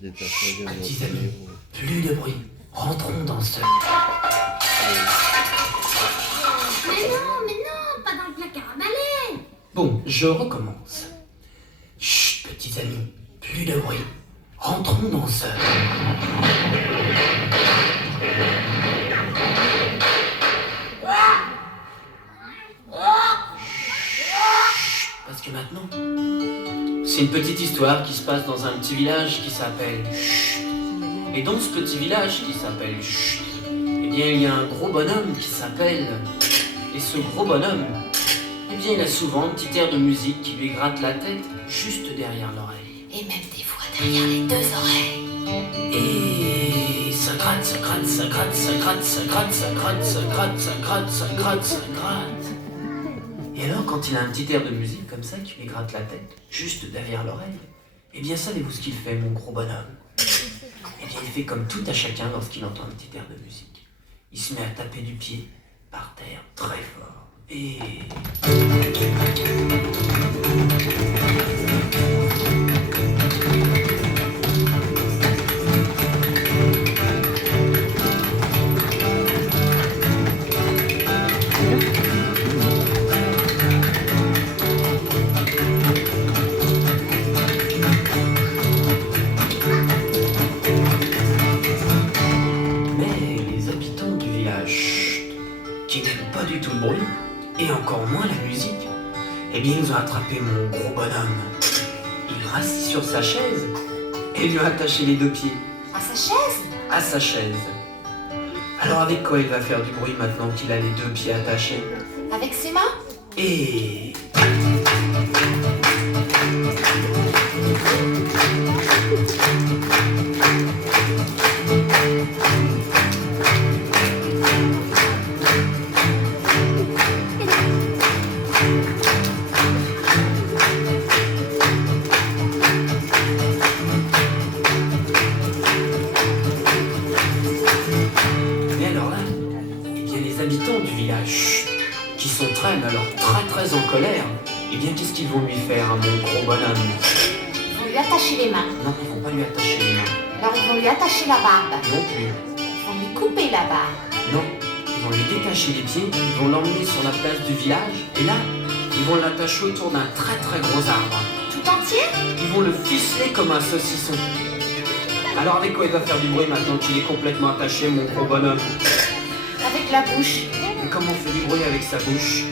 Petits amis, plus de bruit. Rentrons dans ce... Mais non, pas dans le placard à balai. Bon, je recommence. Chut, petits amis, plus de bruit. Rentrons dans ce... Parce que maintenant, c'est une petite histoire qui se passe dans un petit village qui s'appelle Chut. Et dans ce petit village qui s'appelle Chut, eh bien il y a un gros bonhomme qui s'appelle... Et ce gros bonhomme, eh bien il a souvent un petit air de musique qui lui gratte la tête juste derrière l'oreille. Et même des fois derrière les deux oreilles. Et ça gratte, ça gratte, ça gratte, ça gratte, ça gratte, ça gratte, ça gratte, ça gratte, ça gratte, ça gratte. Et alors, quand il a un petit air de musique comme ça qui lui gratte la tête, juste derrière l'oreille, eh bien, savez-vous ce qu'il fait, mon gros bonhomme? Eh bien, il fait comme tout à chacun lorsqu'il entend un petit air de musique. Il se met à taper du pied par terre très fort. Et... qui n'aiment pas du tout le bruit, et encore moins la musique, eh bien ils ont attrapé mon gros bonhomme. Ils l'ont assis sur sa chaise et lui ont attaché les deux pieds. À sa chaise? À sa chaise. Alors avec quoi il va faire du bruit maintenant qu'il a les deux pieds attachés? Avec ses mains? Et... les habitants du village, qui sont très en colère, eh bien qu'est-ce qu'ils vont lui faire à mon gros bonhomme? Ils vont lui attacher les mains. Non, ils vont pas lui attacher les mains. Alors ils vont lui attacher la barbe. Non plus. Ils vont lui couper la barbe. Non, ils vont lui détacher les pieds, ils vont l'emmener sur la place du village, et là, ils vont l'attacher autour d'un très gros arbre. Tout entier? Ils vont le ficeler comme un saucisson. Alors avec quoi il va faire du bruit maintenant qu'il est complètement attaché, mon gros bonhomme? Avec la bouche. Et comment on fait du bruit avec sa bouche?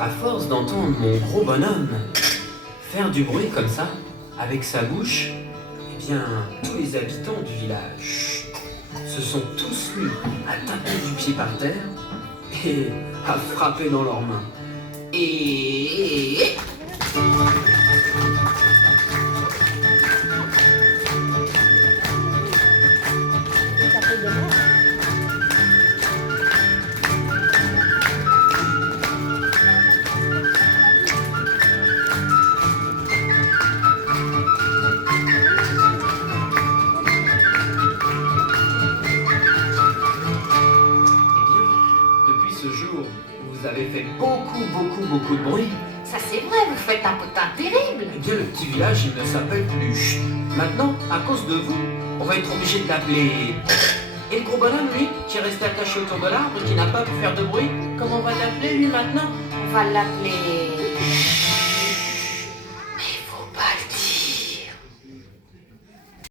À force d'entendre mon gros bonhomme faire du bruit comme ça, avec sa bouche, eh bien, tous les habitants du village se sont tous mis à taper du pied par terre et à frapper dans leurs mains. Et... ce jour, vous avez fait beaucoup de bruit. Ça c'est vrai, vous faites un potin terrible. Eh bien, le petit village, il ne s'appelle plus Chut. Maintenant, à cause de vous, on va être obligé de l'appeler... Et le gros bonhomme, lui, qui est resté attaché autour de l'arbre, qui n'a pas pu faire de bruit, comment on va l'appeler, lui, maintenant? On va l'appeler...